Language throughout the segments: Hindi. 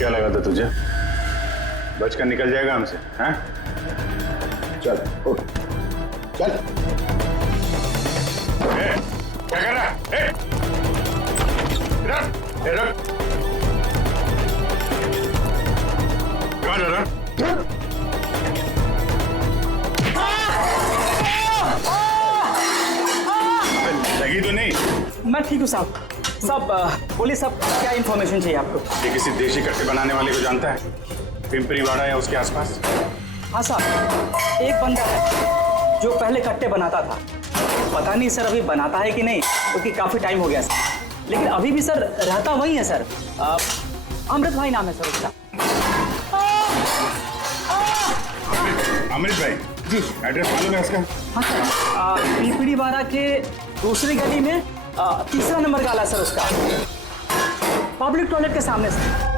क्या लगा था तुझे? बचकर निकल जाएगा हमसे? हैं? चल उठ, चल। क्या कर रहा है? इधर कहाँ जा रहा? लगी तो नहीं? मैं ठीक हूँ साहब। बोलिए साहब, क्या इन्फॉर्मेशन चाहिए आपको? ये किसी देशी कट्टे बनाने वाले को जानता है? पिंपरी वाड़ा या उसके आसपास? हाँ साहब, एक बंदा है जो पहले कट्टे बनाता था। पता नहीं सर अभी बनाता है कि नहीं, क्योंकि काफ़ी टाइम हो गया सर। लेकिन अभी भी सर रहता वही है सर। अमृत भाई नाम है सर उसका। अमृत भाई? एड्रेस मालूम है उसका? हाँ सर, पिंपरी वाड़ा के दूसरी गली में तीसरा नंबर गाला सर उसका, पब्लिक टॉयलेट के सामने सर।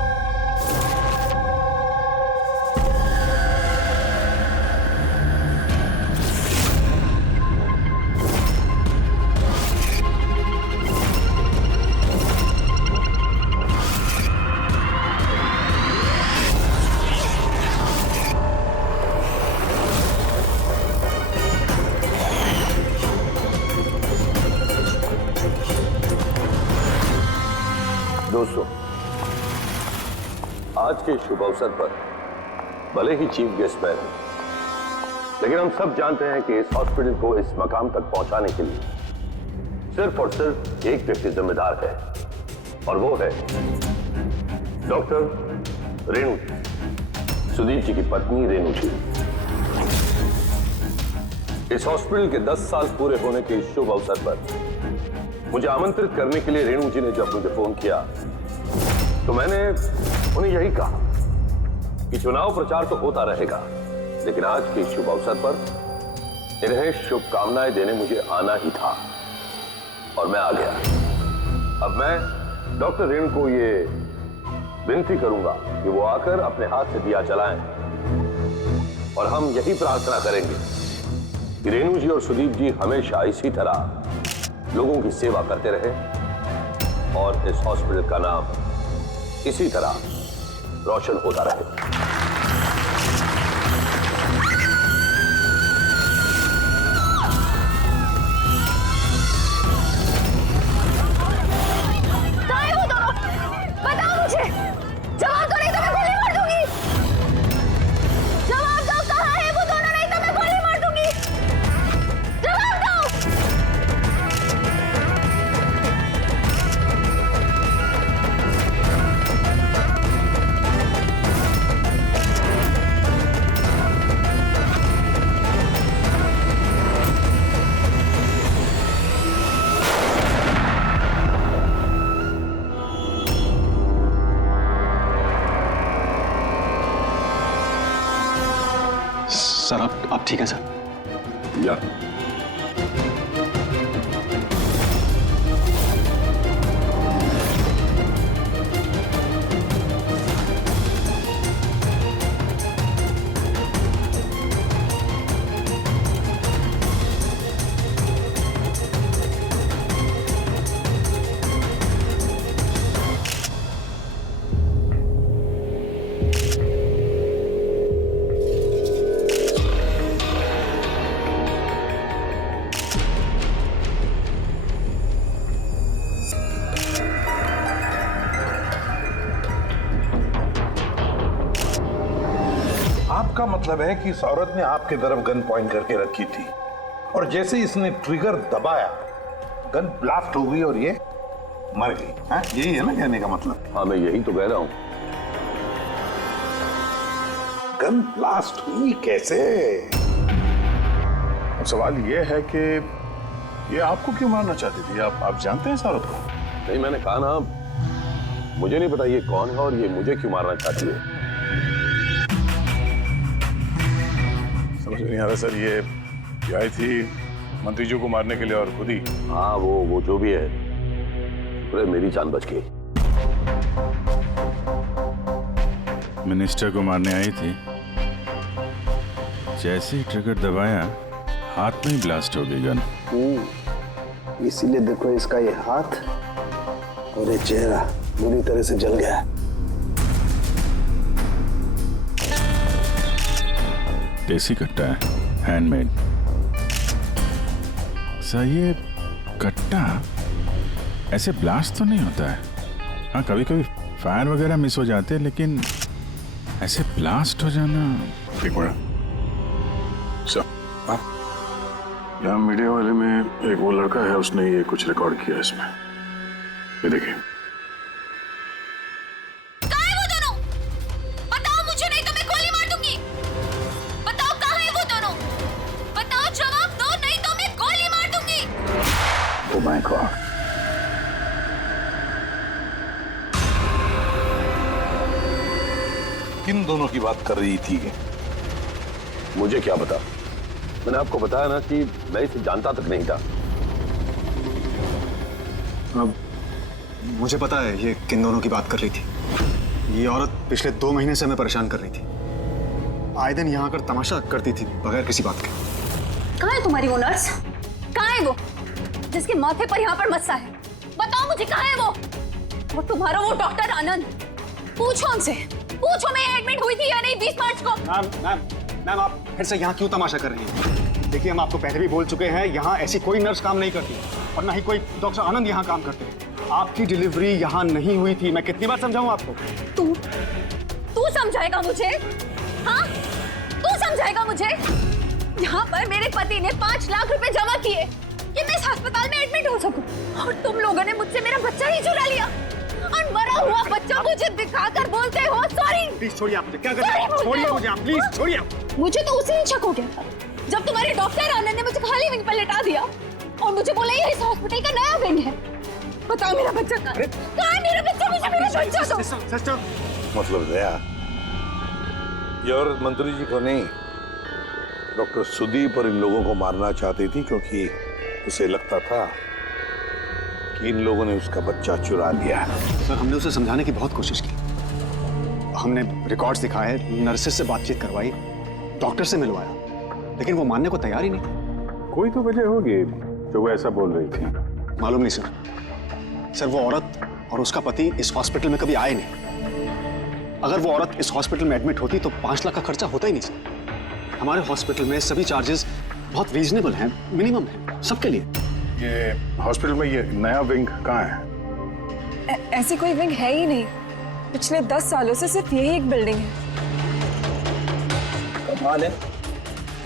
दोस्तों, आज के शुभ अवसर पर भले ही चीफ गेस्ट मैं हूं, लेकिन हम सब जानते हैं कि इस हॉस्पिटल को इस मकाम तक पहुंचाने के लिए सिर्फ और सिर्फ एक व्यक्ति जिम्मेदार है, और वो है डॉक्टर रेणु जी, सुदीप जी की पत्नी रेणु जी। इस हॉस्पिटल के 10 साल पूरे होने के इस शुभ अवसर पर मुझे आमंत्रित करने के लिए रेणु जी ने जब मुझे फोन किया तो मैंने उन्हें यही कहा कि चुनाव प्रचार तो होता रहेगा, लेकिन आज के शुभ अवसर पर इन्हें शुभकामनाएं देने मुझे आना ही था, और मैं आ गया। अब मैं डॉक्टर रेणु को ये विनती करूंगा कि वो आकर अपने हाथ से दिया जलाएं, और हम यही प्रार्थना करेंगे कि रेणु जी और सुदीप जी हमेशा इसी तरह लोगों की सेवा करते रहे और इस हॉस्पिटल का नाम इसी तरह रोशन होता रहे। सर आप ठीक है सर? या आपका मतलब है कि इस औरत ने आपके तरफ गन पॉइंट करके रखी थी, और जैसे इसने ट्रिगर दबाया गन ब्लास्ट हो गई और ये मर गई? हाँ, यही है ना कहने का मतलब? हाँ, मैं यही तो कह रहा हूं। गन ब्लास्ट हुई कैसे? अब सवाल ये है कि ये आपको क्यों मारना चाहती थी? आप जानते हैं इस औरत को? नहीं, मैंने कहा ना, मुझे नहीं पता ये कौन है और ये मुझे क्यों मारना चाहती है। समझ नहीं आ रहा सर। ये आई थी मंत्री जी को मारने के लिए और खुद ही? हाँ, वो जो भी है, अरे मेरी जान बच गई। मिनिस्टर को मारने आई थी, जैसे ही ट्रिगर दबाया हाथ में ही ब्लास्ट हो गई गन। इसीलिए देखो इसका ये हाथ और ये चेहरा बुरी तरह से जल गया है। देसी कट्टा है, हैंडमेड। सर ये कट्टा ऐसे ब्लास्ट तो नहीं होता है। हाँ, कभी कभी फायर वगैरह मिस हो जाते हैं, लेकिन ऐसे ब्लास्ट हो जाना। एक मिनट सर, यहाँ मीडिया वाले में एक वो लड़का है, उसने ये कुछ रिकॉर्ड किया इसमें, ये देखिए। कहाँ है वो दोनों? बताओ मुझे, नहीं तो मैं गोली मार दूंगी। बताओ कहाँ है वो दोनों? बताओ, जवाब दो, नहीं तो मैं गोली मार दूंगी। Oh my God. किन दोनों की बात कर रही थी? मुझे क्या पता, मैंने आपको बताया ना कि मैं इसे जानता तक नहीं था। अब मुझे पता है ये किन दोनों की बात कर रही थी। ये औरत पिछले 2 महीने से हमें परेशान कर रही थी। आए दिन यहाँ आकर तमाशा करती थी बगैर किसी बात के। कहाँ है तुम्हारी वो नर्स? कहाँ है वो जिसके माथे पर यहाँ पर मस्सा है? बताओ मुझे, कहाँ है वो तुम्हारा वो डॉक्टर आनंद? पूछो उनसे, पूछो मैं एडमिट हुई थी या नहीं 20 मार्च को। मैम आप फिर से यहाँ क्यों तमाशा कर रही हैं? देखिए, हम आपको पहले भी बोल चुके हैं, यहाँ ऐसी कोई नर्स काम नहीं करती और ना ही कोई डॉक्टर आनंद यहाँ काम करते हैं। आपकी डिलीवरी यहाँ नहीं हुई थी। मैं कितनी बार समझाऊं आपको? तू समझाएगा मुझे? हाँ, तू समझाएगा मुझे? यहाँ पर मेरे पति ने 5 लाख रुपए जमा किए कि मैं इस अस्पताल में एडमिट हो सकूं, और तुम लोगों ने मुझसे मेरा बच्चा ही चुरा लिया और मरा हुआ बच्चा मुझे दिखाकर बोलते हो सॉरी। प्लीज छोड़िए, आप मुझे क्या कर रहे हैं? छोड़िए मुझे आप, प्लीज छोड़िए। मुझे तो उसी दिन शक हो गया था जब तुम्हारे डॉक्टर आनंद ने मुझे खाली विंग पर लेटा दिया और मुझे बोला ये इस हॉस्पिटल का नया विंग है। बताओ मेरा बच्चा कहाँ है? मेरा बच्चा? मुझे मेरा बच्चा दो। सिस्टर, मतलब दया, ये औरत मंत्री जी को नहीं, डॉक्टर सुदीप और इन लोगों को मारना चाहती थी, क्योंकि उसे लगता था कि इन लोगों ने उसका बच्चा चुरा लिया है। सर हमने उसे समझाने की बहुत कोशिश की। हमने रिकॉर्ड्स दिखाए, नर्सेस से बातचीत करवाई, डॉक्टर से मिलवाया, लेकिन वो मानने को तैयार ही नहीं। कोई तो वजह होगी जो वो ऐसा बोल रही थी। मालूम नहीं सर, वो औरत और उसका पति इस हॉस्पिटल में कभी आए नहीं। अगर वो औरत इस हॉस्पिटल में एडमिट होती तो 5 लाख का खर्चा होता ही नहीं सर। हमारे हॉस्पिटल में सभी चार्जेस बहुत रीजनेबल हैं, मिनिमम है सबके लिए। ये हॉस्पिटल में ये नया विंग कहाँ है? ऐसी कोई विंग है ही नहीं। पिछले 10 सालों से सिर्फ यही एक बिल्डिंग है। कमाल है,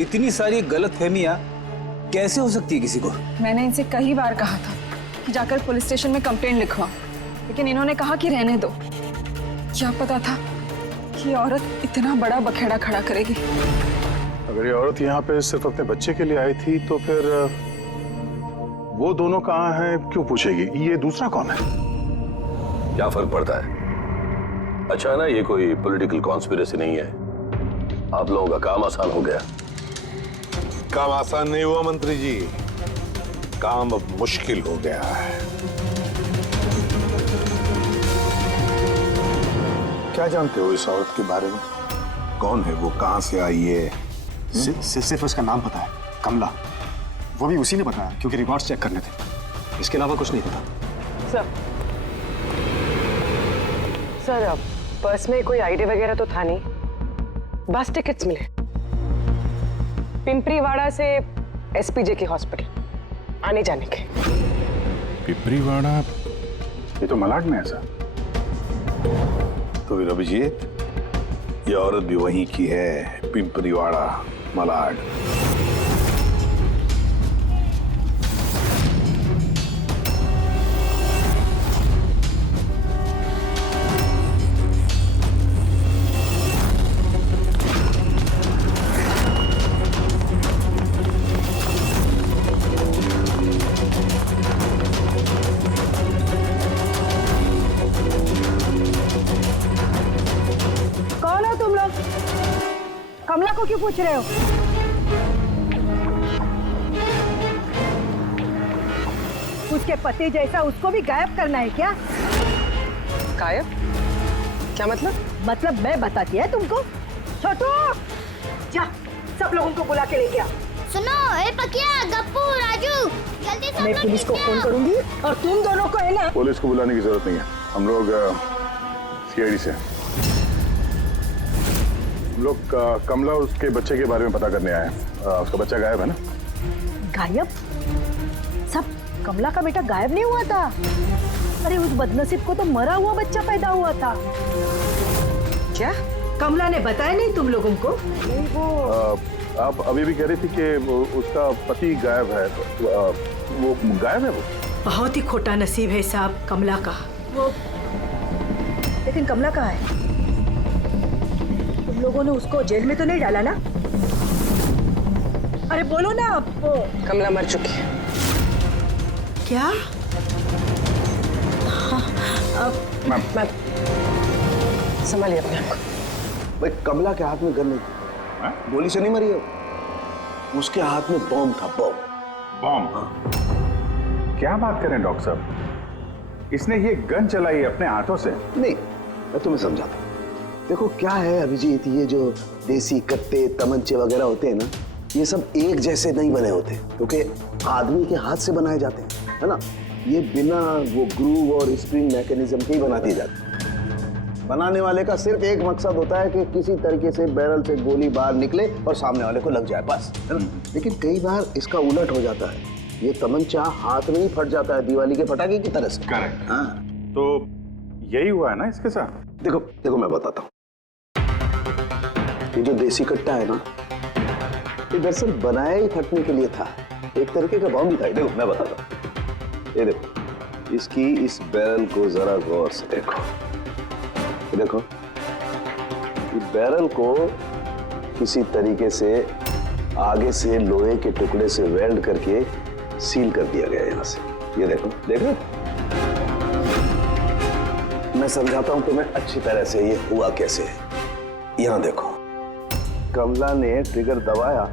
इतनी सारी गलतफहमियां कैसे हो सकती है किसी को? मैंने इनसे कई बार कहा था कि जाकर पुलिस स्टेशन में कंप्लेंट लिखवा, लेकिन इन्होंने कहा कि रहने दो। क्या पता था कि औरत इतना बड़ा बखेड़ा खड़ा करेगी। अगर ये औरत यहाँ पे सिर्फ अपने बच्चे के लिए आई थी तो फिर वो दोनों कहाँ हैं क्यों पूछेगी? ये दूसरा कौन है? क्या फर्क पड़ता है? अच्छा है ना, ये कोई पॉलिटिकल कॉन्स्पिरेसी नहीं है। आप लोगों का काम आसान हो गया। काम आसान नहीं हुआ मंत्री जी, काम अब मुश्किल हो गया है। क्या जानते हो इस औरत के बारे में? कौन है वो, कहां से आई है? सिर्फ उसका नाम पता है, कमला। वो भी उसी ने बताया क्योंकि रिकॉर्ड्स चेक करने थे। इसके अलावा कुछ नहीं पता। सर पर्स में कोई आईडी वगैरह तो था नहीं, बस टिकट्स मिले पिंपरीवाड़ा से एसपीजे के हॉस्पिटल आने जाने के। पिपरीवाड़ा, ये तो मलाड में है सर। तो फिर अभिजीत, ये औरत भी वहीं की है, पिंपरीवाड़ा, मलाड। कमला को क्यों पूछ रहे हो? उसके पति जैसा उसको भी गायब करना है क्या? गायब? क्या मतलब? मतलब मैं बताती है तुमको। छोटू, जा सब लोगों को बुला के लेके आ। सुनो, ए पकिया, गप्पू, राजू, जल्दी सब मैं लोग पुलिस को नीचे फोन आओ। करूंगी और तुम दोनों को है ना। पुलिस को बुलाने की जरूरत नहीं है, हम लोग सीआईडी से। लोग कमला और उसके बच्चे के बारे में पता करने आए हैं। उसका बच्चा गायब है ना? गायब? सब कमला का बेटा गायब नहीं हुआ था? अरे उस बदनसीब को तो मरा हुआ बच्चा पैदा हुआ था। क्या कमला ने बताया नहीं तुम लोगों को? नहीं वो आप अभी भी कह रही थी कि उसका पति गायब है। वो गायब है? वो बहुत ही खोटा नसीब है साहब कमला का। वो लेकिन कमला कहाँ है? तुम लोगों ने उसको जेल में तो नहीं डाला ना? अरे बोलो ना आप। कमला मर चुकी है। क्या? मैम संभालिए अपने आप को। भाई कमला के हाथ में गन नहीं था, गोली से नहीं मरी है, उसके हाथ में बॉम्ब था। बॉम्ब? क्या बात करें डॉक्टर साहब, इसने ये गन चलाई अपने हाथों से? नहीं, मैं तुम्हें समझाता हूँ। देखो क्या है अभिजीत, ये जो देसी कट्टे तमंचे वगैरह होते हैं ना, ये सब एक जैसे नहीं बने होते, क्योंकि आदमी के हाथ से बनाए जाते हैं, है ना। ये बिना वो ग्रूव और स्प्रिंग मैकेनिज्म के ही बना दिए जाते हैं। बनाने वाले का सिर्फ एक मकसद होता है कि किसी तरीके से बैरल से गोली बाहर निकले और सामने वाले को लग जाए, बस, है ना। लेकिन कई बार इसका उलट हो जाता है, ये तमंचा हाथ में ही फट जाता है दिवाली के पटाखे की तरह से। करेक्ट। हाँ, तो यही हुआ है ना इसके साथ? देखो देखो मैं बताता हूँ। ये जो देसी कट्टा है ना, ये दरअसल बनाया ही फटने के लिए था, एक तरीके का बॉम्ब ही था। देखो मैं बताता हूँ, ये देखो, इसकी इस बैरल को जरा गौर से देखो। ये देखो, ये बैरल को किसी तरीके से आगे से लोहे के टुकड़े से वेल्ड करके सील कर दिया गया है यहाँ से। ये देखो, देखो मैं समझाता हूँ तुम्हें अच्छी तरह से ये हुआ कैसे है। यहाँ देखो, कमला ने ट्रिगर दबाया,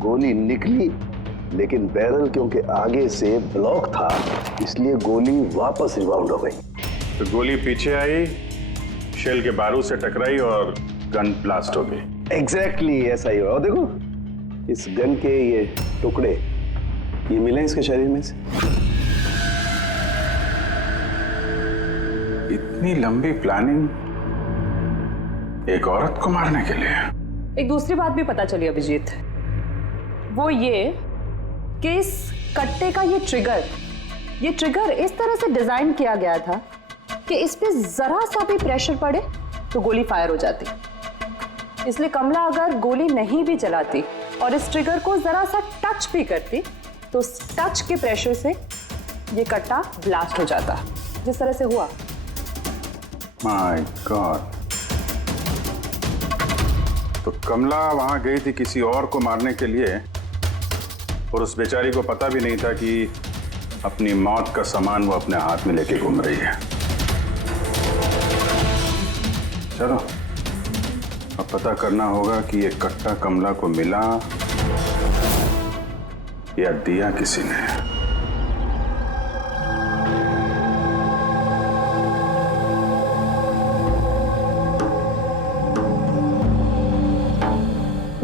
गोली निकली, लेकिन बैरल क्योंकि आगे से ब्लॉक था, इसलिए गोली वापस रिबाउंड हो गई। तो गोली पीछे आई, शेल के बारूद से टकराई और गन ब्लास्ट हो गई। एग्जैक्टली ऐसा ही हुआ। और देखो, इस गन के ये टुकड़े ये मिले इसके शरीर में से। इतनी लंबी प्लानिंग एक औरत को मारने के लिए? एक दूसरी बात भी पता चली अभिजीत, वो ये कि इस कट्टे का ये ट्रिगर इस तरह से डिजाइन किया गया था कि इस पे जरा सा भी प्रेशर पड़े तो गोली फायर हो जाती। इसलिए कमला अगर गोली नहीं भी चलाती और इस ट्रिगर को जरा सा टच भी करती तो उस टच के प्रेशर से ये कट्टा ब्लास्ट हो जाता, जिस तरह से हुआ। My God. तो कमला वहां गई थी किसी और को मारने के लिए, और उस बेचारी को पता भी नहीं था कि अपनी मौत का सामान वो अपने हाथ में लेके घूम रही है। चलो अब पता करना होगा कि ये कट्टा कमला को मिला या दिया किसी ने।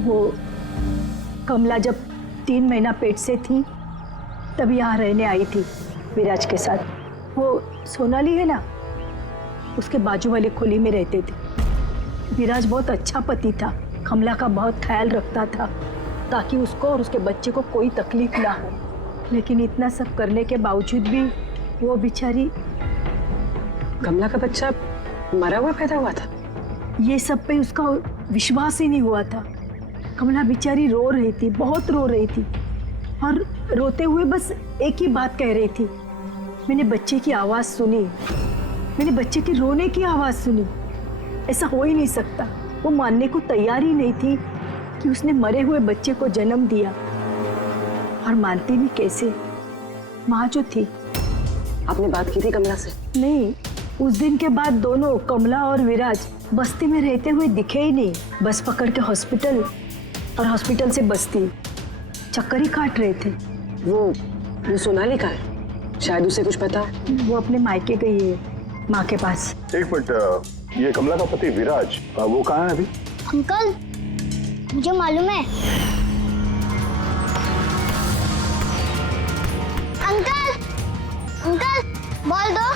वो कमला जब 3 महीना पेट से थी तब यहाँ रहने आई थी विराज के साथ। वो सोनाली है ना, उसके बाजू वाली खुली में रहते थे। विराज बहुत अच्छा पति था, कमला का बहुत ख्याल रखता था ताकि उसको और उसके बच्चे को कोई तकलीफ ना हो। लेकिन इतना सब करने के बावजूद भी वो बेचारी। कमला का बच्चा मरा हुआ पैदा हुआ था? ये सब पे उसका विश्वास ही नहीं हुआ था। कमला बेचारी रो रही थी, बहुत रो रही थी, और रोते हुए बस एक ही बात कह रही थी, मैंने बच्चे की आवाज़ सुनी, मैंने बच्चे की रोने की आवाज़ सुनी। ऐसा हो ही नहीं सकता। वो मानने को तैयार ही नहीं थी कि उसने मरे हुए बच्चे को जन्म दिया, और मानती भी कैसे। माँ जो थी। आपने बात की थी कमला से? नहीं, उस दिन के बाद दोनों, कमला और विराज, बस्ती में रहते हुए दिखे ही नहीं। बस पकड़ के हॉस्पिटल, और हॉस्पिटल से बस्ती, चक्कर ही काट रहे थे। वो सोनाली का है, शायद उसे कुछ पता। वो अपने मायके गई है, माँ के पास। एक मिनट, ये कमला का पति विराज, वो कहाँ है अभी? अंकल, मुझे मालूम है। अंकल, अंकल, बॉल दो।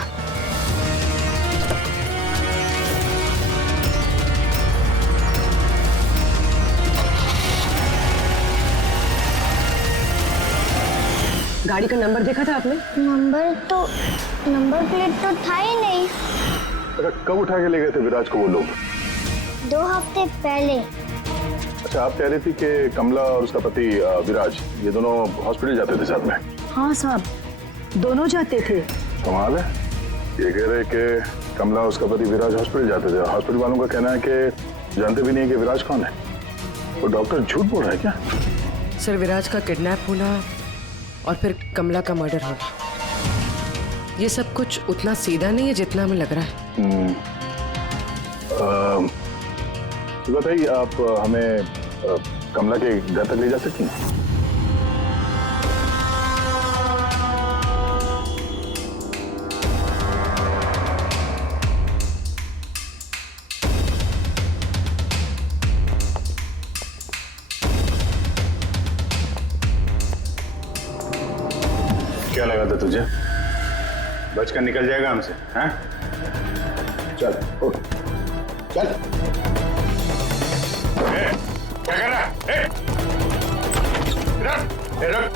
गाड़ी का नंबर देखा था आपने? नंबर प्लेट तो था ही नहीं। अच्छा, कब उठा के ले गए थे विराज को वो लोग? 2 हफ्ते पहले। अच्छा, आप कह रही थी कि कमला और उसका पति विराज ये दोनों हॉस्पिटल जाते थे साथ में? हाँ साहब, दोनों जाते थे। कमाल है, ये कह रहे कि कमला और उसका पति विराज हॉस्पिटल जाते थे। हॉस्पिटल वालों का कहना है कि जानते भी नहीं कि विराज कौन है। वो डॉक्टर झूठ बोल रहा है क्या? सर, विराज का किडनैप होना और फिर कमला का मर्डर होना, ये सब कुछ उतना सीधा नहीं है जितना हमें लग रहा है। बताइए, आप हमें कमला के घर तक ले जा सकती हैं? क्या लगा था तुझे? बचकर निकल जाएगा हमसे? हैं? चल उठ, चल। क्या कर रहा है? रख।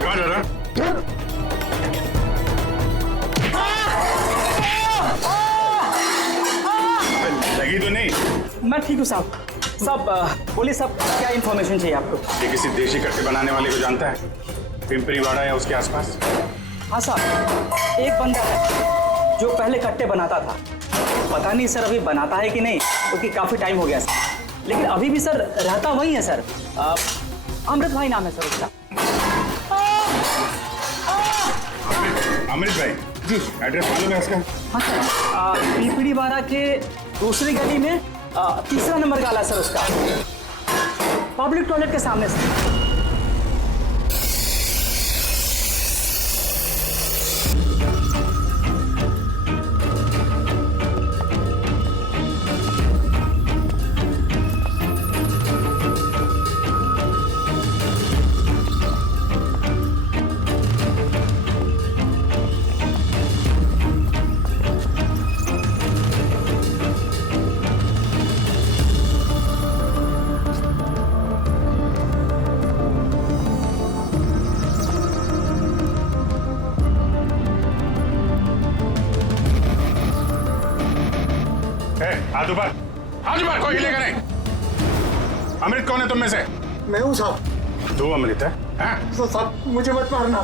कहाँ जा रहा? लगी तो नहीं? मैं ठीक हूँ साहब। साहब बोलिए साहब, क्या इन्फॉर्मेशन चाहिए आपको? ये किसी देशी कट्टे बनाने वाले को जानता है? पिंपरीवाड़ा या उसके आसपास? हाँ साहब, एक बंदा है जो पहले कट्टे बनाता था। पता नहीं सर अभी बनाता है कि नहीं, क्योंकि काफ़ी टाइम हो गया सर। लेकिन अभी भी सर रहता वही है सर। अमृत भाई नाम है सर उसका। अमृत भाई जी, एड्रेस मालूम है उसका? हाँ सर, पिंपरीवाड़ा के दूसरी गली में 3रा नंबर गाला सर उसका, पब्लिक टॉयलेट के सामने से। हाथ ऊपर, कोई हिलेगा नहीं। अमृत कौन है तुम में से? मैं हूँ साहब। तू अमृत है? साहब मुझे मत मारना,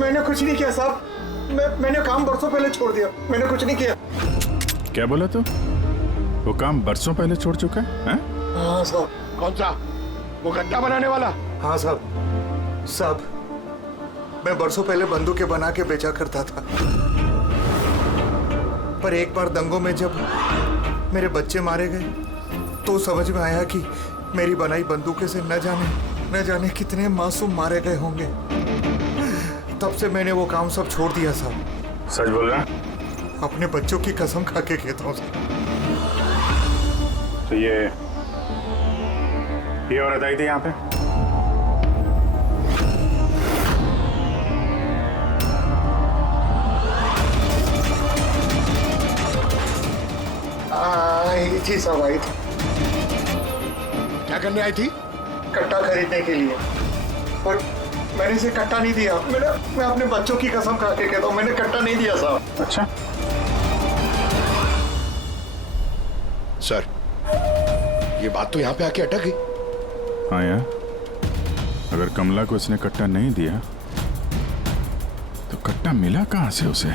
मैंने कुछ नहीं किया साहब। मैंने काम बरसों पहले छोड़ दिया, मैंने कुछ नहीं किया। क्या बोला तू? वो काम बरसों पहले छोड़ चुका है? हाँ साहब। कौन सा? वो गड्ढा बनाने वाला? हाँ साहब, मैं बरसों पहले बंदूकें बना के बेचा करता था। पर एक बार दंगों में जब मेरे बच्चे मारे गए तो समझ में आया कि मेरी बनाई बंदूकें से न जाने कितने मासूम मारे गए होंगे। तब से मैंने वो काम सब छोड़ दिया साहब। सच बोल रहा? अपने बच्चों की कसम खा के कहता हूँ। तो ये औरत आई थी यहाँ पे? जी साहब, आई थी। क्या करने आई थी? कट्टा खरीदने के लिए। पर मैंने इसे कट्टा नहीं दिया। मैं अपने बच्चों की कसम खा के कहता हूँ, मैंने कट्टा नहीं दिया साहब। अच्छा सर, ये बात तो यहाँ पे आके अटक गई। हाँ यार, अगर कमला को इसने कट्टा नहीं दिया तो कट्टा मिला कहाँ से उसे?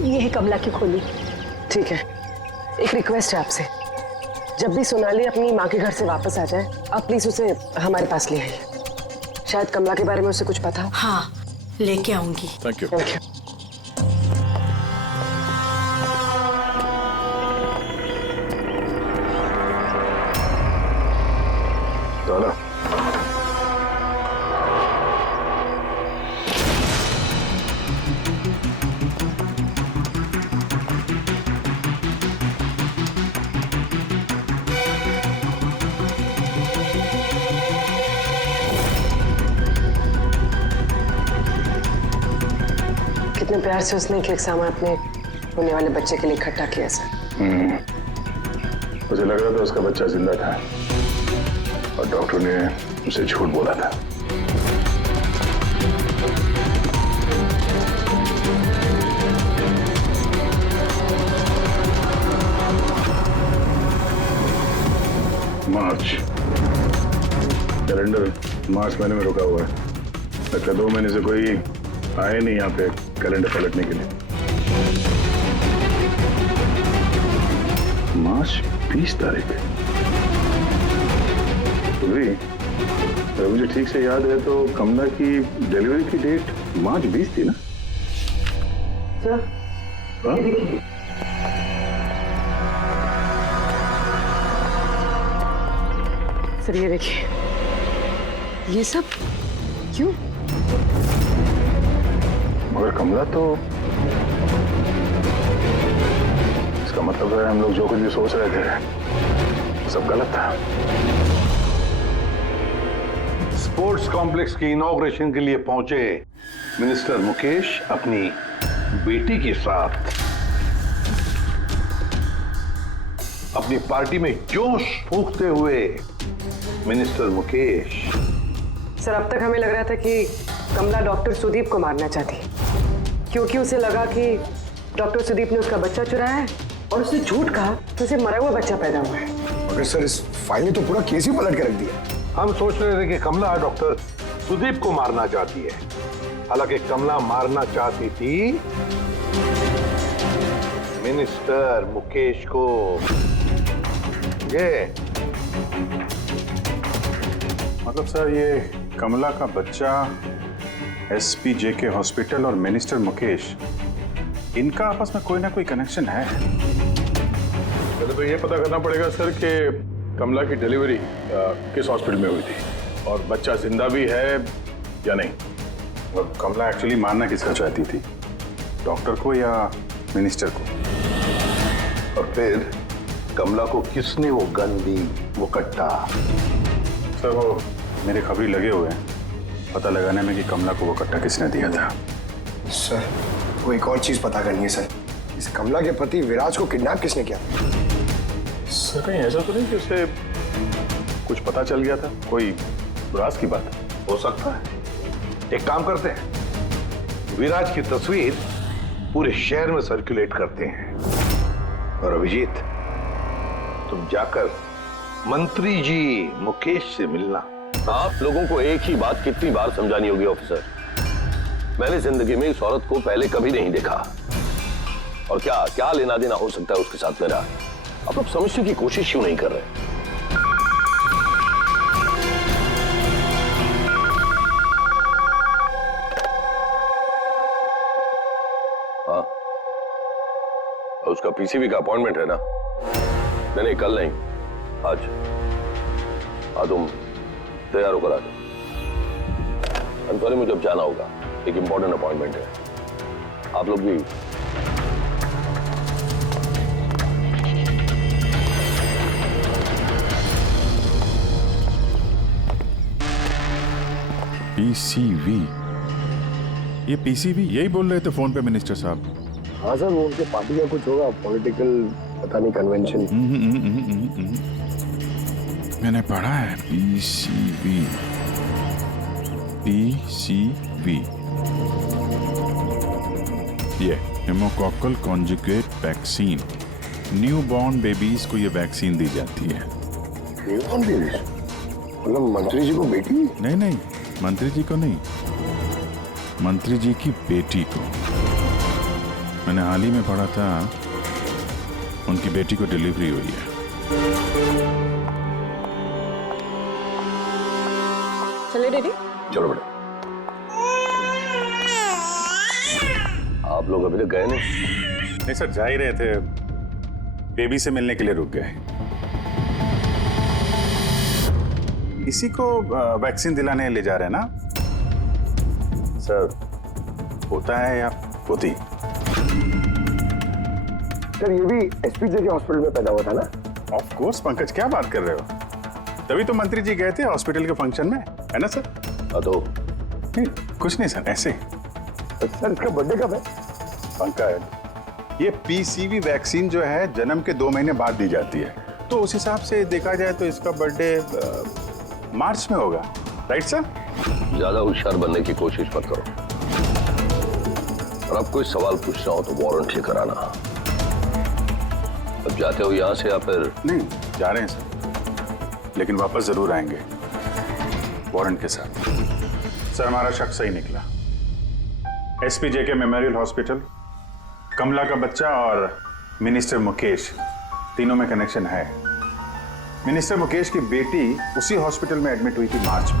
ये है कमला की खोली। ठीक है, एक रिक्वेस्ट है आपसे, जब भी सोनाली अपनी माँ के घर से वापस आ जाए, आप प्लीज उसे हमारे पास ले आइए। शायद कमला के बारे में उसे कुछ पता हो। हाँ, लेके आऊंगी। Thank you. दादा, कितने प्यार से उसने एक सामान अपने होने वाले बच्चे के लिए इकट्ठा किया सर। मुझे लग रहा था उसका बच्चा जिंदा था और डॉक्टर ने उसे झूठ बोला था। मार्च कैलेंडर मार्च महीने में रुका हुआ है। लगता है 2 महीने से कोई आए नहीं यहाँ पे कैलेंडर पलटने के लिए। मार्च 20 तारीख। तो भी अगर मुझे ठीक से याद है तो कमला की डिलीवरी की डेट मार्च 20 थी ना? सर हाँ? सर ये देखिए, ये सब क्यों? मगर कमला तो, इसका मतलब है हम लोग जो कुछ भी सोच रहे थे सब गलत था। स्पोर्ट्स कॉम्प्लेक्स के इनॉग्रेशन के लिए पहुंचे मिनिस्टर मुकेश अपनी बेटी के साथ अपनी पार्टी में जोश फूंकते हुए मिनिस्टर मुकेश। सर अब तक हमें लग रहा था कि कमला डॉक्टर सुदीप को मारना चाहती, क्योंकि उसे लगा कि डॉक्टर सुदीप ने उसका बच्चा चुराया है और उसने झूठ कहा तो उसे मरा हुआ बच्चा पैदा हुआ है। मगर सर इस फाइल ने तो पूरा केस ही पलट के रख दिया। हम सोच रहे थे कि कमला डॉक्टर सुदीप को मारना चाहती है, हालांकि कमला मारना चाहती थी मिनिस्टर मुकेश को। ये मतलब सर ये कमला का बच्चा एसपी जेके हॉस्पिटल और मिनिस्टर मुकेश, इनका आपस में कोई ना कोई कनेक्शन है। पहले तो ये पता करना पड़ेगा सर कि कमला की डिलीवरी किस हॉस्पिटल में हुई थी और बच्चा जिंदा भी है या नहीं। और कमला एक्चुअली मारना किसका चाहती थी, डॉक्टर को या मिनिस्टर को? और फिर कमला को किसने वो गन दी, वो कट्टा? सर वो मेरे खबरी लगे हुए हैं पता लगाने में कि कमला को वो कट्टा किसने दिया था। सर वो एक और चीज पता करनी है सर, इस कमला के पति विराज को किडनैप किसने किया? सर कहीं ऐसा तो नहीं कि उसे कुछ पता चल गया था, कोई राज की बात? हो सकता है। एक काम करते हैं, विराज की तस्वीर पूरे शहर में सर्कुलेट करते हैं और अभिजीत तुम जाकर मंत्री जी मुकेश से मिलना। आप लोगों को एक ही बात कितनी बार समझानी होगी ऑफिसर? मैंने जिंदगी में इस औरत को पहले कभी नहीं देखा और क्या क्या लेना देना हो सकता है उसके साथ मेरा? आप लोग समझने की कोशिश क्यों नहीं कर रहे? हाँ, उसका पीसीबी का अपॉइंटमेंट है ना? नहीं कल नहीं, आज। हाँ तुम तैयार होकर आ जाओ। I'm sorry, मुझे अब जाना होगा, एक इंपॉर्टेंट अपॉइंटमेंट है। आप लोग भी पीसीवी, ये पीसीवी यही बोल रहे थे फोन पे मिनिस्टर साहब। हाँ सर वो उनके पार्टी का कुछ होगा, पॉलिटिकल पता नहीं कन्वेंशन। मैंने पढ़ा है पीसीवी, पीसीवी ये pneumococcal conjugate vaccine, new born babies को ये वैक्सीन दी जाती है। New born babies? मतलब मंत्री जी को बेटी? नहीं नहीं, मंत्री जी को नहीं, मंत्री जी की बेटी को। मैंने हाल ही में पढ़ा था उनकी बेटी को डिलीवरी हुई है। चले डैडी? चलो बेटा। आप लोग अभी तक गए नहीं सर, जा ही रहे थे, बेबी से मिलने के लिए रुक गए। इसी को वैक्सीन दिलाने ले जा रहे हैं ना सर? होता है या होती? सर ये भी एसपी के हॉस्पिटल में पैदा हुआ था ना? ऑफ कोर्स पंकज, क्या बात कर रहे हो? तभी तो मंत्री जी गए थे हॉस्पिटल के फंक्शन में, है ना सर? तो नहीं कुछ नहीं सर, ऐसे। सर इसका बर्थडे कब है? पंकज, ये पीसीवी वैक्सीन जो है जन्म के 2 महीने बाद दी जाती है, तो उस हिसाब से देखा जाए तो इसका बर्थडे मार्च में होगा, राइट सर? ज्यादा होशियार बनने की कोशिश मत करो। और अब कोई सवाल पूछना हो तो वारंट लेकर आना। अब जाते हो यहां से या फिर? नहीं, जा रहे हैं सर, लेकिन वापस जरूर आएंगे वारंट के साथ। सर, हमारा शक सही निकला। SPJK मेमोरियल हॉस्पिटल, कमला का बच्चा और मिनिस्टर मुकेश, तीनों में कनेक्शन है। मिनिस्टर मुकेश की बेटी उसी हॉस्पिटल में एडमिट हुई थी मार्च में।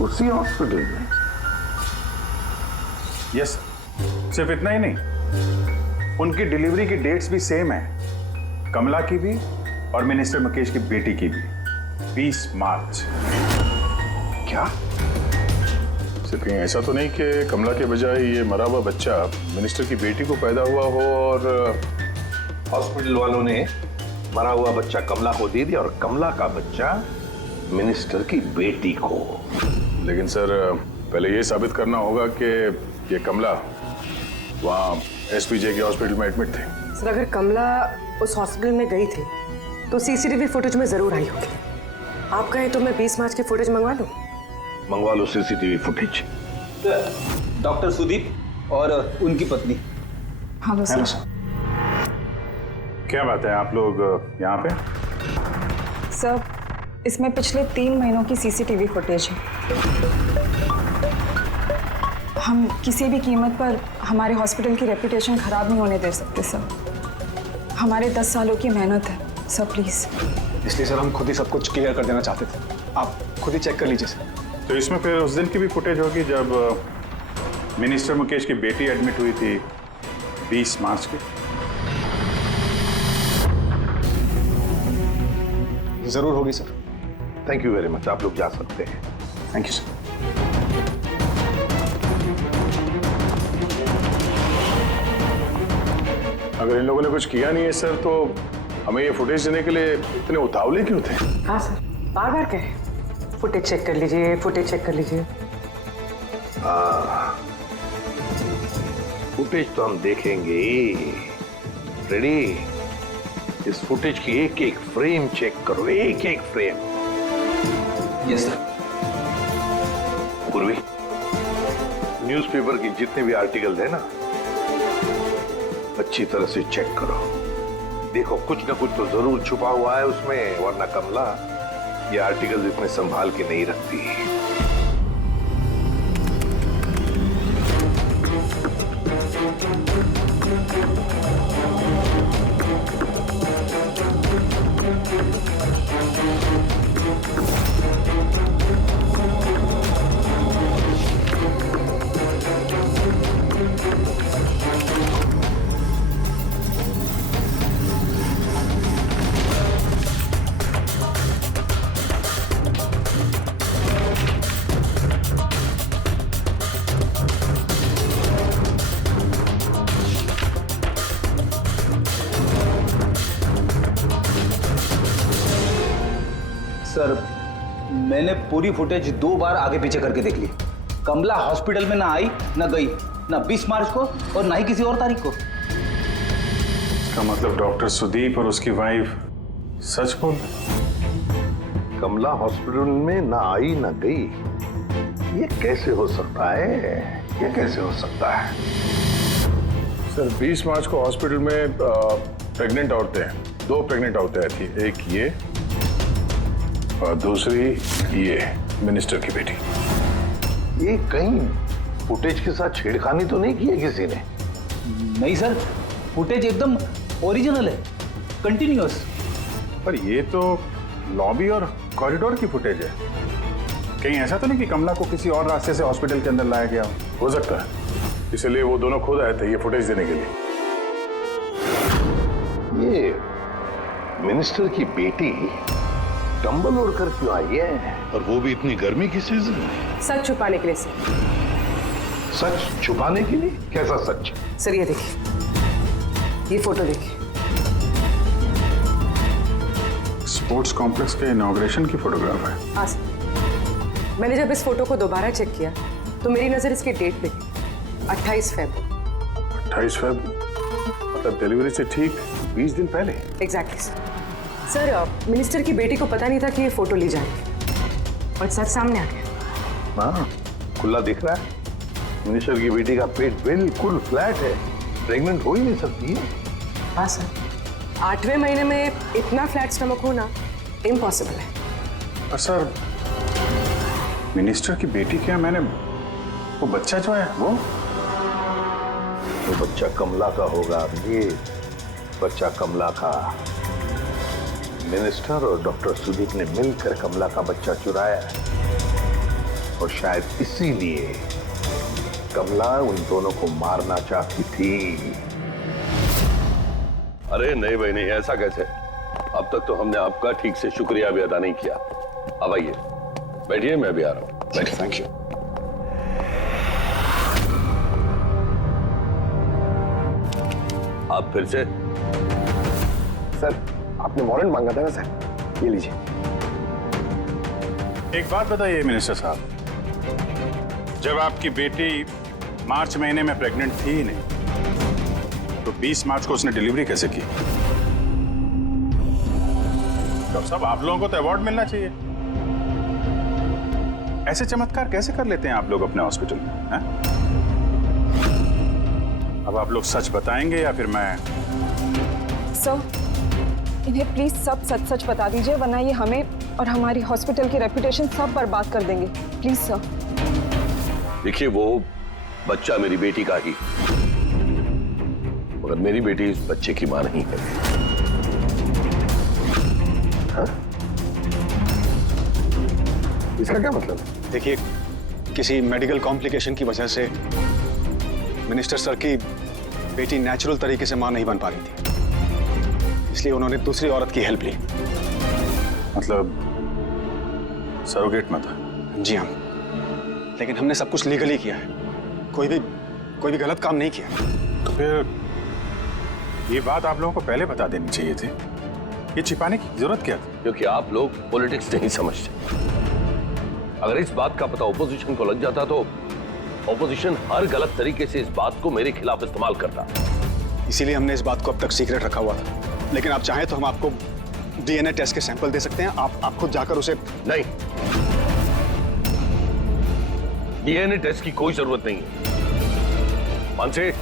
उसी हॉस्पिटल में? यस, सिर्फ इतना ही नहीं, उनकी डिलीवरी की डेट्स भी सेम है, कमला की भी और मिनिस्टर मुकेश की बेटी की भी, 20 मार्च। क्या? सिर्फ कहीं ऐसा तो नहीं कि कमला के बजाय ये मरा हुआ बच्चा मिनिस्टर की बेटी को पैदा हुआ हो और हॉस्पिटल वालों ने मरा हुआ बच्चा कमला को दे दिया और कमला का बच्चा मिनिस्टर की बेटी को? लेकिन सर, पहले ये साबित करना होगा कि ये कमला वहाँ SPJK हॉस्पिटल में एडमिट थे। सर, अगर कमला उस हॉस्पिटल में गई थी तो CCTV फुटेज में जरूर आई होगी। आप कहें तो मैं 20 मार्च की फुटेज मंगवा लूं? मंगवा लो CCTV फुटेज। डॉक्टर सुदीप और उनकी पत्नी। Hello sir. क्या बात है, आप लोग यहाँ पे? सर, इसमें पिछले 3 महीनों की CCTV फुटेज है। हम किसी भी कीमत पर हमारे हॉस्पिटल की रेपुटेशन खराब नहीं होने दे सकते सर। हमारे 10 सालों की मेहनत है सर, प्लीज। इसलिए सर हम खुद ही सब कुछ क्लियर कर देना चाहते थे। आप खुद ही चेक कर लीजिए सर। तो इसमें फिर उस दिन की भी फुटेज होगी जब मिनिस्टर मुकेश की बेटी एडमिट हुई थी 20 मार्च की। जरूर होगी sir. Thank you very much, आप लोग जा सकते हैं। Thank you sir. अगर इन लोगों ने कुछ किया नहीं है सर, तो हमें ये फुटेज देने के लिए इतने उतावले क्यों थे? हाँ सर, बार बार कहें फुटेज चेक कर लीजिए, फुटेज चेक कर लीजिए। फुटेज तो हम देखेंगे। रेडी? इस फुटेज की एक एक फ्रेम चेक करो, एक एक फ्रेम। Yes sir. पूर्वी, न्यूज़पेपर की जितने भी आर्टिकल है ना, अच्छी तरह से चेक करो। देखो, कुछ ना कुछ तो जरूर छुपा हुआ है उसमें, वरना कमला ये आर्टिकल इतने संभाल के नहीं रखती। सर, मैंने पूरी फुटेज 2 बार आगे पीछे करके देख ली। कमला हॉस्पिटल में ना आई, ना गई, ना 20 मार्च को और ना ही किसी और तारीख को। इसका मतलब डॉक्टर सुदीप और उसकी वाइफ सच बोल? कमला हॉस्पिटल में ना आई ना गई, ये कैसे हो सकता है? ये कैसे हो सकता है? सर, 20 मार्च को हॉस्पिटल में प्रेग्नेंट औरतें, 2 प्रेग्नेंट औरतें आई थी। एक ये और दूसरी ये मिनिस्टर की बेटी। ये कहीं फुटेज के साथ छेड़खानी तो नहीं की है किसी ने? नहीं सर, फुटेज एकदम ओरिजिनल है, कंटिन्यूअस। पर ये तो लॉबी और कॉरिडोर की फुटेज है। कहीं ऐसा तो नहीं कि कमला को किसी और रास्ते से हॉस्पिटल के अंदर लाया गया हो सकता है, इसलिए वो दोनों खुद आए थे ये फुटेज देने के लिए। ये मिनिस्टर की बेटी कंबल ओढ़ कर क्यों आई है? और वो भी इतनी गर्मी की सीजन में? सच छुपाने के लिए सर। सच छुपाने के लिए? कैसा सच? सर, ये देखिए, ये फोटो देखिए। स्पोर्ट्स कॉम्प्लेक्स के इनॉग्रेशन की फोटोग्राफ है। हाँ सर, मैंने जब इस फोटो को दोबारा चेक किया तो मेरी नजर इसकी डेट पे गई, 28 फरवरी। 28 फरवरी, मतलब डिलीवरी से ठीक 20 दिन पहले। Exactly sir. सर मिनिस्टर की बेटी को पता नहीं था कि ये फोटो ली जाएगी और सच सामने आ गया। हाँ, खुला दिख रहा है। मिनिस्टर की बेटी का पेट बिल्कुल फ्लैट है, प्रेग्नेंट हो ही नहीं सकती है। हाँ सर, 8वें महीने में इतना फ्लैट स्टमक होना इम्पॉसिबल है। और सर, मिनिस्टर की बेटी क्या, मैंने वो बच्चा जो है वो बच्चा कमला का होगा। ये बच्चा कमला का। मिनिस्टर और डॉक्टर सुदीप ने मिलकर कमला का बच्चा चुराया और शायद इसीलिए कमला उन दोनों को मारना चाहती थी। अरे नहीं भाई नहीं, ऐसा कैसे? अब तक तो हमने आपका ठीक से शुक्रिया भी अदा नहीं किया। अब आइए बैठिए, मैं भी आ रहा हूँ। बैठिए। Thank you. आप फिर से? सर, आपने वारंट मांगा था ना सर, ये लीजिए। एक बात बताइए मिनिस्टर साहब, जब आपकी बेटी मार्च महीने में प्रेग्नेंट थी ही नहीं, तो 20 मार्च को उसने डिलीवरी कैसे की? डॉक्टर साहब, आप लोगों को तो अवार्ड मिलना चाहिए। ऐसे चमत्कार कैसे कर लेते हैं आप लोग अपने हॉस्पिटल में, हैं? अब आप लोग सच बताएंगे या फिर मैं? सर, इन्हें प्लीज सब सच सच बता दीजिए, वरना ये हमें और हमारी हॉस्पिटल की रेपुटेशन सब बर्बाद कर देंगे। Please sir. देखिए, वो बच्चा मेरी बेटी का ही, मगर मेरी बेटी इस बच्चे की मां नहीं है। हाँ? इसका क्या मतलब? देखिए, किसी मेडिकल कॉम्प्लिकेशन की वजह से मिनिस्टर सर की बेटी नेचुरल तरीके से मां नहीं बन पा रही थी, इसलिए उन्होंने दूसरी औरत की हेल्प ली। मतलब सरोगेट में था? जी हाँ, लेकिन हमने सब कुछ लीगली किया है, कोई भी गलत काम नहीं किया। तो फिर ये बात आप लोगों को पहले बता देनी चाहिए थी। ये छिपाने की जरूरत क्या थी? क्योंकि आप लोग पॉलिटिक्स नहीं समझते। अगर इस बात का पता ऑपोजिशन को लग जाता तो ऑपोजिशन हर गलत तरीके से इस बात को मेरे खिलाफ इस्तेमाल करता। इसीलिए हमने इस बात को अब तक सीक्रेट रखा हुआ था, लेकिन आप चाहें तो हम आपको डीएनए टेस्ट के सैंपल दे सकते हैं। आप खुद जाकर उसे। नहीं, डीएनए टेस्ट की कोई जरूरत नहीं है। मानसे,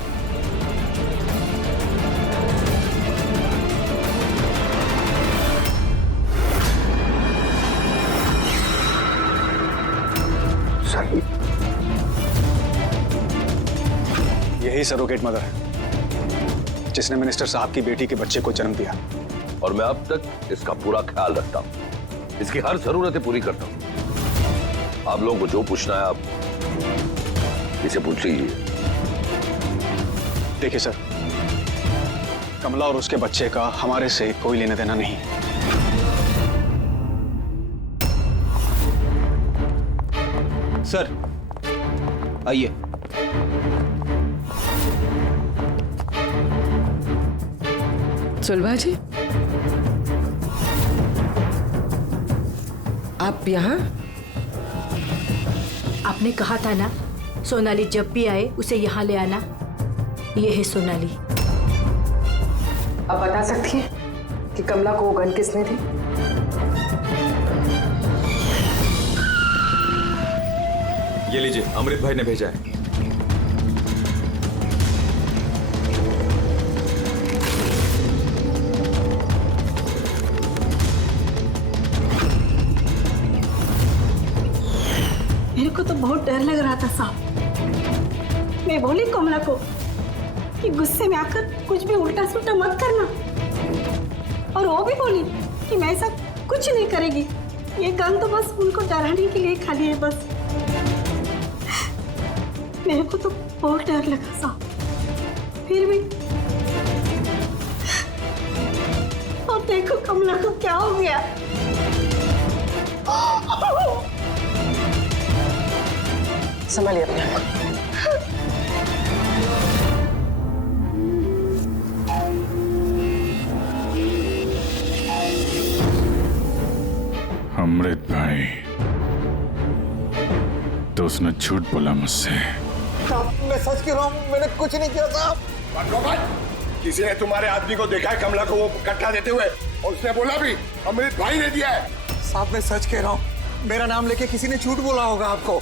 यही सरोगेट मदर है जिसने मिनिस्टर साहब की बेटी के बच्चे को जन्म दिया, और मैं अब तक इसका पूरा ख्याल रखता हूं, इसकी हर जरूरतें पूरी करता हूं। आप लोगों को जो पूछना है आप इसे पूछ लीजिए। देखिए सर, कमला और उसके बच्चे का हमारे से कोई लेना देना नहीं। सर आइए। सुलभा जी, आप यहाँ? आपने कहा था ना, सोनाली जब भी आए उसे यहाँ ले आना। ये है सोनाली। आप बता सकती हैं कि कमला को वो गन किसने दी? ये लीजिए, अमृत भाई ने भेजा है। मेरे को तो बहुत डर लग रहा था साहब। मैं बोली कमला को कि गुस्से में आकर कुछ भी उल्टा सुल्टा मत करना, और वो भी बोली कि मैं ऐसा कुछ नहीं करेगी। ये गन तो बस उनको डराने के लिए खाली है बस। मेरे को तो बहुत डर लगा साहब, फिर भी। और देखो कमला को क्या हो गया। संभालिए अपने आप। अमृत भाई, तो उसने झूठ बोला मुझसे। मैं सच कह रहा हूं, मैंने कुछ नहीं किया साहब। किसी ने तुम्हारे आदमी को देखा है कमला को वो कट्टा देते हुए? और उसने बोला भी अमृत भाई ने दिया है। साहब मैं सच कह रहा हूँ, मेरा नाम लेके किसी ने झूठ बोला होगा आपको।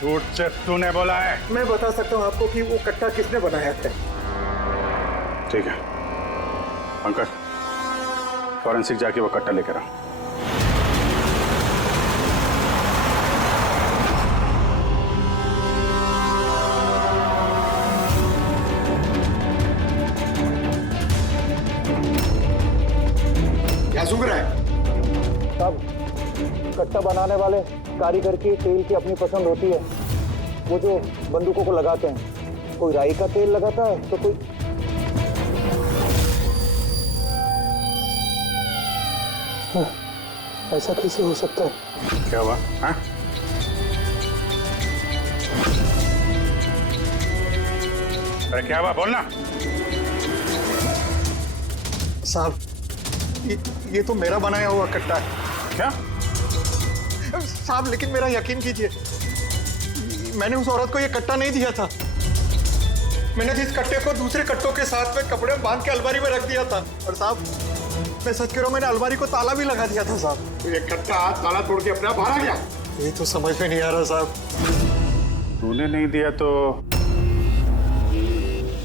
झूठ सिर्फ तूने बोला है। मैं बता सकता हूँ आपको कि वो कट्टा किसने बनाया था। ठीक है पंकज, फॉरेंसिक जाके वो कट्टा लेकर आओ। क्या सूंघ रहा है? साहब कट्टा बनाने वाले कारीगर की तेल की अपनी पसंद होती है। वो जो बंदूकों को लगाते हैं, कोई राई का तेल लगाता है तो कोई ऐसा कैसे हो सकता है? क्या हुआ? हाँ? अरे क्या हुआ, बोलना। साहब ये तो मेरा बनाया हुआ कट्टा है। क्या? साहब लेकिन मेरा यकीन कीजिए, मैंने उस औरत को ये कट्टा नहीं दिया था। मैंने इस कट्टे को दूसरे कट्टों के साथ में कपड़े में बांध के अलमारी में रख दिया था। और साहब मैं सच कह रहा हूँ, मैंने अलमारी को ताला भी लगा दिया था साहब। तो ये कट्टा ताला तोड़ के अपने आप बाहर आ गया? ये तो समझ में नहीं आ रहा साहब। तूने नहीं दिया तो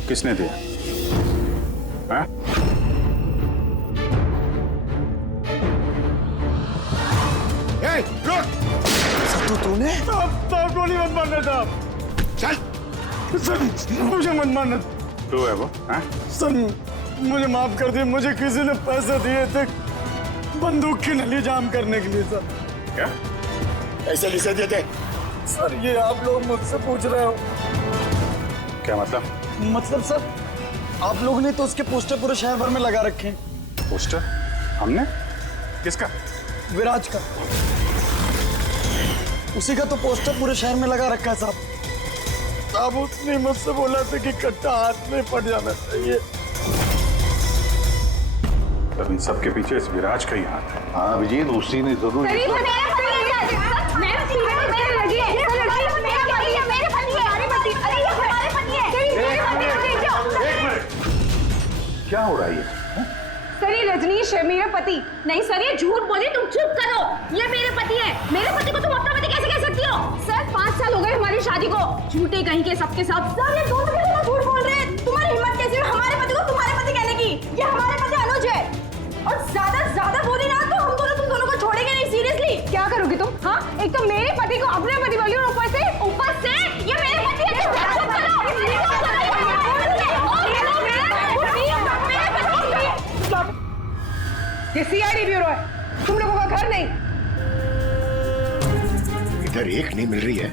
किसने दिया? हाँ? तो तूने? गोली मत मारना साहब। चल सर मुझे मत मारना। तू है वो? हाँ? सर मुझे माफ कर दिए, मुझे किसी ने पैसे दिए थे बंदूक की नली जाम करने के लिए। सर क्या ऐसे किसे दिए थे? सर ये आप लोग मुझसे पूछ रहे हो? क्या मतलब? मतलब सर आप लोगों ने तो उसके पोस्टर पूरे शहर भर में लगा रखे हैं। पोस्टर? हमने? किसका? विराज का। उसी का तो पोस्टर पूरे शहर में लगा रखा है साहब। साहब उसने मुझसे बोला था कि कट्टा हाथ में पड़ जाना चाहिए। तब इन सबके पीछे इस विराज का ही हाथ है। हाँ अभिजीत, उसी ने जरूर क्या हो रहा है ये? सर ये रजनीश है, मेरा पति। नहीं सर ये झूठ बोली, तुम चुप करो। ये मेरे पति है। मेरे पति को तुम अपना पति कैसे कह सकती हो? सर 5 साल हो गए हमारी शादी को। झूठे कहीं के सबके सब। सर ये दोनों मेरे साथ झूठ बोल रहे हैं। तुम्हारी हिम्मत कैसी है हमारे पति को तुम्हारे पति कहने की? ये हमारे पति अनुज है। और ज्यादा बोली ना तो हम दोनों तुम दोनों को छोड़ेंगे नहीं। सीरियसली क्या करोगी तुम? हाँ एक तो मेरे पति को अपने पति बोली और ऊपर से ये मेरे पति है। चुप करो। ये सीआईडी ब्यूरो है, तुम लोगों का घर नहीं। इधर एक नहीं मिल रही है,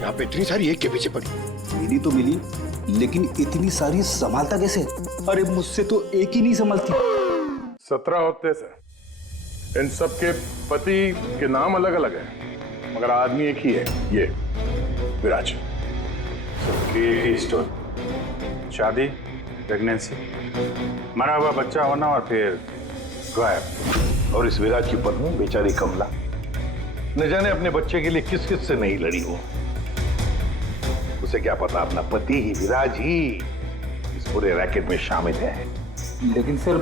यहाँ पे इतनी सारी एक के पीछे पड़ी। मिली तो मिली, लेकिन इतनी सारी संभालता कैसे? अरे मुझसे तो एक ही नहीं संभलती। 17 होते सर। इन सब के पति के नाम अलग अलग हैं, मगर आदमी एक ही है, ये विराज। सबकी एक ही स्टोरी। शादी, प्रेगनेंसी, मरा हुआ बच्चा होना और फिर गायब। और इस विराज की पत्नी बेचारी कमला, न जाने अपने बच्चे के लिए किस किस से नहीं लड़ी हो। उसे क्या पता अपना पति ही, विराज ही इस पूरे रैकेट में शामिल है। लेकिन सर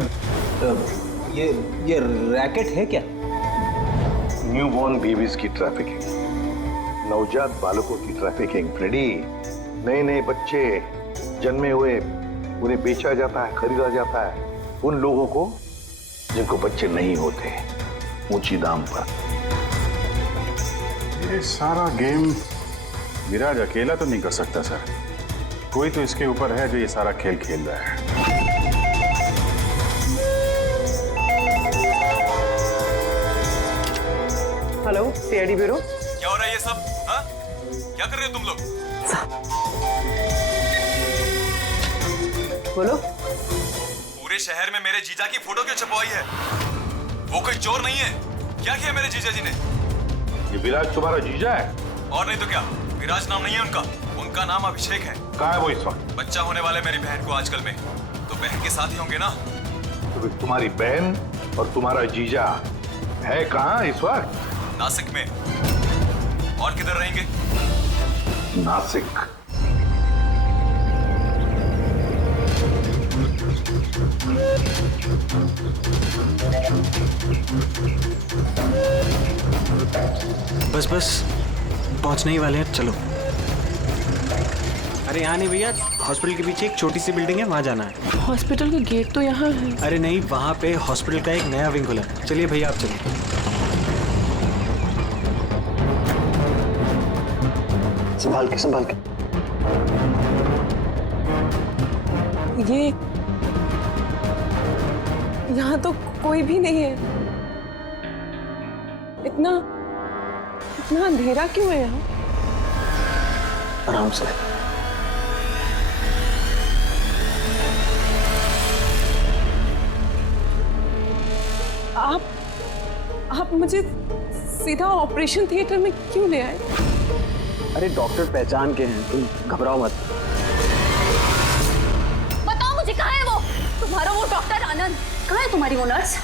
ये रैकेट है क्या? न्यूबॉर्न बेबीज की ट्रैफिकिंग, नवजात बालकों की ट्रैफिकिंग। फ्रेडी, नए नए बच्चे जन्मे हुए उन्हें बेचा जाता है, खरीदा जाता है उन लोगों को जिनको बच्चे नहीं होते, ऊंची दाम पर। ये सारा गेम विराज अकेला तो नहीं कर सकता सर। कोई तो इसके ऊपर है जो ये सारा खेल खेल रहा है। Hello CID bureau. क्या हो रहा है ये सब? हाँ? क्या कर रहे हो तुम लोग? बोलो। पूरे शहर में मेरे जीजा की फोटो क्यों छपवाई है? वो कोई चोर नहीं है। क्या किया मेरे जीजा जी ने? ये विराज तुम्हारा जीजा है? और नहीं तो क्या, विराज नाम नहीं है उनका, उनका नाम अभिषेक है। कहाँ है वो इस वक्त? बच्चा होने वाले मेरी बहन को आजकल में, तो बहन के साथ ही होंगे ना। तो फिर तुम्हारी बहन और तुम्हारा जीजा है कहाँ इस वक्त? नासिक में। और किधर रहेंगे? नासिक। बस बस पहुंचने ही वाले हैं, चलो। अरे यहाँ नहीं भैया, हॉस्पिटल के पीछे एक छोटी सी बिल्डिंग है, वहाँ जाना है। हॉस्पिटल का गेट तो यहाँ है। अरे नहीं, वहाँ पे हॉस्पिटल का एक नया विंग खुला है। चलिए भैया, आप चलिए। संभाल के, संभाल के। ये यहाँ तो कोई भी नहीं है। इतना अंधेरा क्यों है यहाँ? आराम से। आप मुझे सीधा ऑपरेशन थिएटर में क्यों ले आए? अरे डॉक्टर पहचान के हैं, तुम घबराओ मत। बताओ मुझे, कहाँ है वो तुम्हारा वो डॉक्टर आनंद? कहाँ है तुम्हारी वो नर्स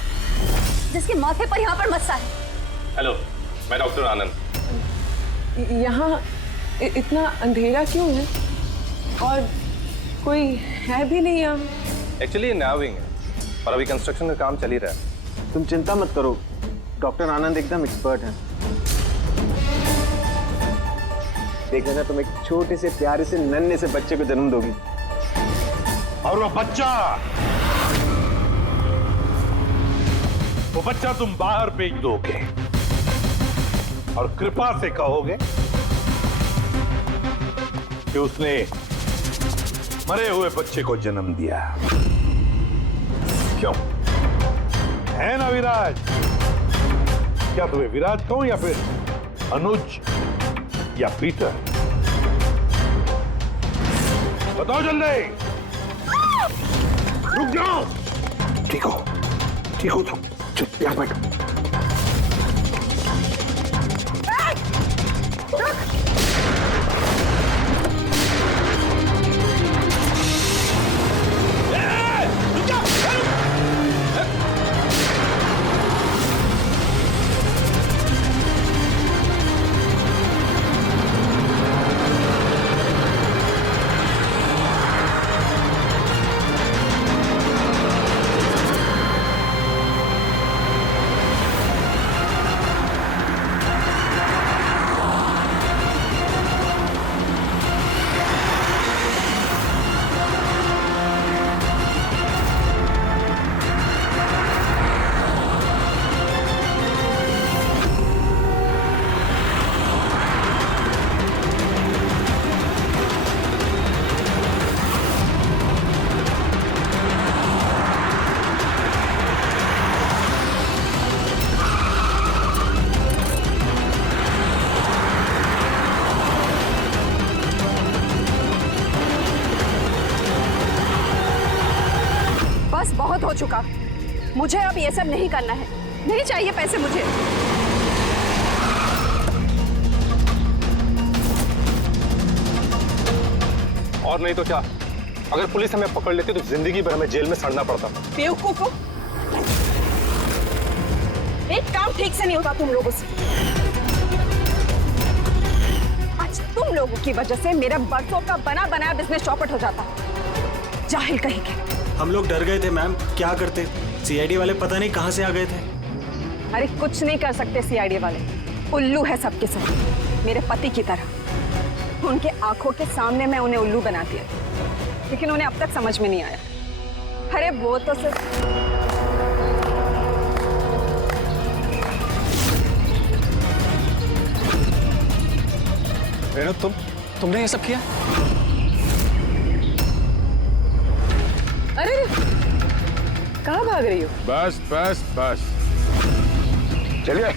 जिसके माथे पर यहाँ पर मस्सा है? हेलो, मैं डॉक्टर आनंद। यहाँ इतना अंधेरा क्यों है? और कोई है भी नहीं यहाँ। एक्चुअली ये नया विंग है और अभी कंस्ट्रक्शन का काम चल ही रहा है। तुम चिंता मत करो, डॉक्टर आनंद एकदम एक्सपर्ट हैं। देख लेना, तुम एक छोटे से प्यारे से नन्हे से बच्चे को जन्म दोगी। और वो बच्चा तुम बाहर भेज दोगे और कृपा से कहोगे कि उसने मरे हुए बच्चे को जन्म दिया। क्यों है ना विराज? क्या तुम्हें विराज कहूं या फिर अनुज या पीटर? बताओ जल्दी। रुक जाओ। ठीक हो तुम। चुप, यहाँ बैठो। बहुत हो चुका, मुझे अब ये सब नहीं करना है। नहीं चाहिए पैसे मुझे। और नहीं तो क्या, अगर पुलिस हमें पकड़ लेती तो जिंदगी भर हमें जेल में सड़ना पड़ता। बेवकूफ, एक काम ठीक से नहीं होता तुम लोगों से। आज तुम लोगों की वजह से मेरा बरसों का बना बनाया बिजनेस चौपट हो जाता। जाहिल कहीं के। हम लोग डर गए थे मैम, क्या करते? सीआईडी वाले पता नहीं कहां से आ गए थे। अरे कुछ नहीं कर सकते सीआईडी वाले, उल्लू है सबके सब, मेरे पति की तरह। उनके आंखों के सामने मैं उन्हें उल्लू बना दिया, लेकिन उन्हें अब तक समझ में नहीं आया। अरे वो तो सिर्फ रेणु, तुमने ये सब किया? अरे कहाँ भाग रही हो? बस बस बस, चलिए।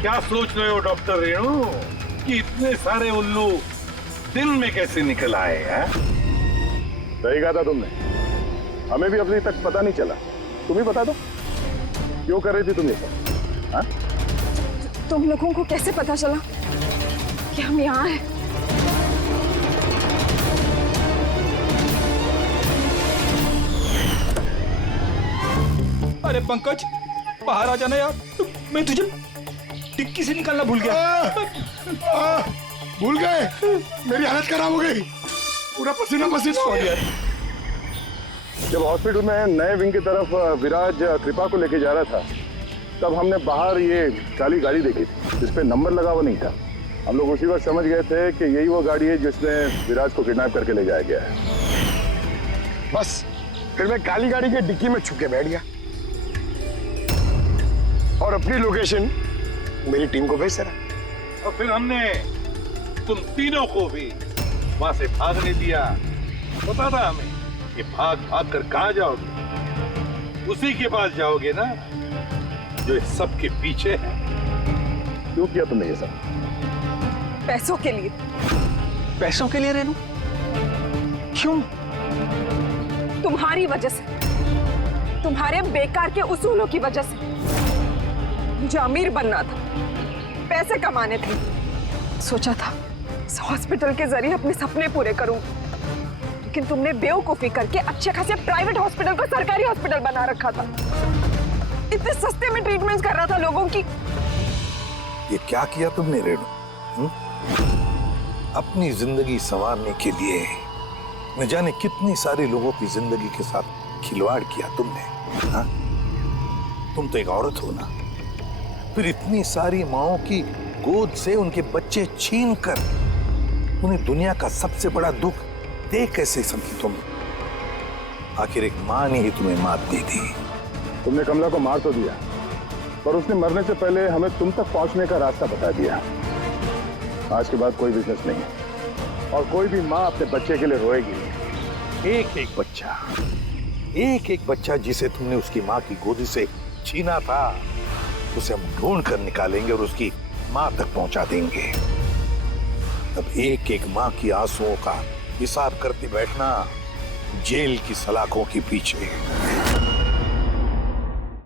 क्या सोच रहे हो डॉक्टर रेणु कि इतने सारे उल्लू दिन में कैसे निकल आए हैं? सही कहा था तुमने, हमें भी अभी तक पता नहीं चला। तुम ही बता दो, क्यों कर रही थी तुम ये सब? हाँ? तुम लोगों को कैसे पता चला कि हम यहाँ हैं? अरे पंकज, बाहर आ जाना यार, मैं तुझे डिक्की से निकालना भूल गया। भूल गए? मेरी हालत खराब हो गई, पूरा पसीना पसीना हो गया। जब हॉस्पिटल में नए विंग की तरफ विराज कृपा को लेके जा रहा था, तब हमने बाहर ये काली गाड़ी देखी थी जिसपे नंबर लगा हुआ नहीं था। हम लोग उसी वक्त समझ गए थे कि यही वो गाड़ी है जिसमें विराज को किडनैप करके ले जाया गया है। बस फिर मैं काली गाड़ी के डिक्की में छुप के बैठ गया और अपनी लोकेशन मेरी टीम को भेज रहा। और फिर हमने तुम तीनों को भी वहां से भागने दिया। पता था हमें कि भाग भाग कर कहां जाओगे, उसी के पास जाओगे ना जो इस सब के पीछे है। क्यों किया तुमने ये सब? पैसों के लिए। पैसों के लिए रेनू? क्यों? तुम्हारी वजह से, तुम्हारे बेकार के उसूलों की वजह से। मुझे अमीर बनना था, पैसे कमाने थे। सोचा था इस हॉस्पिटल के जरिए अपने सपने पूरे करूं, लेकिन तुमने बेवकूफी करके अच्छे खासे प्राइवेट हॉस्पिटल को सरकारी हॉस्पिटल बना रखा था। इतने सस्ते में ट्रीटमेंट कर रहा था लोगों की। ये क्या किया तुमने रेणु? अपनी जिंदगी संवारने के लिए न जाने कितनी सारे लोगों की जिंदगी के साथ खिलवाड़ किया तुमने। हा? तुम तो एक औरत हो ना, फिर इतनी सारी माओं की गोद से उनके बच्चे छीन कर उन्हें दुनिया का सबसे बड़ा दुख दे कैसे समझी तुम? आखिर एक मां ने ही तुम्हें मात दी थी। तुमने कमला को मार तो दिया, पर उसने मरने से पहले हमें तुम तक पहुंचने का रास्ता बता दिया। आज के बाद कोई बिजनेस नहीं है और कोई भी माँ अपने बच्चे के लिए रोएगी नहीं। एक एक बच्चा जिसे तुमने उसकी माँ की गोदी से छीना था, उसे हम ढूंढ कर निकालेंगे और उसकी माँ तक पहुंचा देंगे। अब एक एक माँ की आंसुओं का हिसाब करते बैठना जेल की सलाखों के पीछे।